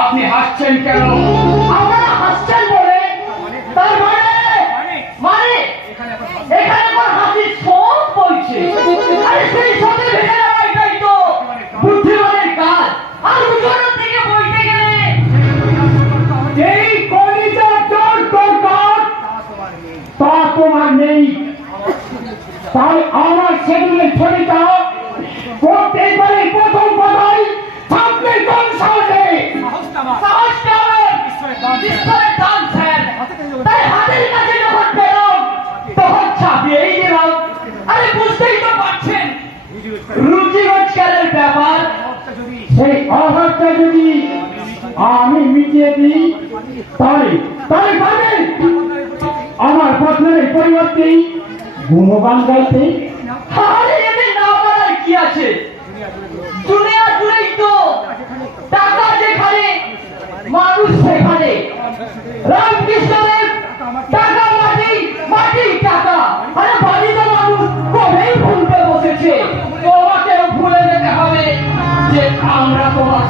আপনি হাসছেন কেন? আপনারা হাসছেন বলে তার মানে এখানে আমার হাসির সব বলছে। আরে সেই সাথে ভেঙে যাওয়া এটাই তো বুদ্ধিমানের কাজ। আর উদাহরণ থেকে বলতে গেলে এই কলিজার তোর দরকার তা তোমার নেই। তাই আমার সেদিনের ছবিটা করতেই পারে প্রথম কথাই থাকলে কোন সাহসে সাহসটা আমার ঈশ্বরের দান স্যার। তাই হাতের কাছে যখন পেলাম তখন ছাপিয়েই দিলাম। আরে বুঝতেই তো পারছেন রুচি রোজগারের ব্যাপার। সেই অভাবটা যদি আমি মিটিয়ে দিই তাহলে তাহলে পারবেন আমার পত্রের পরিবর্তে গুণগান গাইতে। আরে এতে না পারার কি আছে? দুনিয়া জুড়েই তো টাকা যেখানে মানুষ সেখানে। রামকৃষ্ণদেব টাকা মাটি, মাটি টাকা। আরে বাড়িতে মানুষ কবেই ভুলতে বসেছে। তোমাকেও ভুলে যেতে হবে যে আমরা তোমার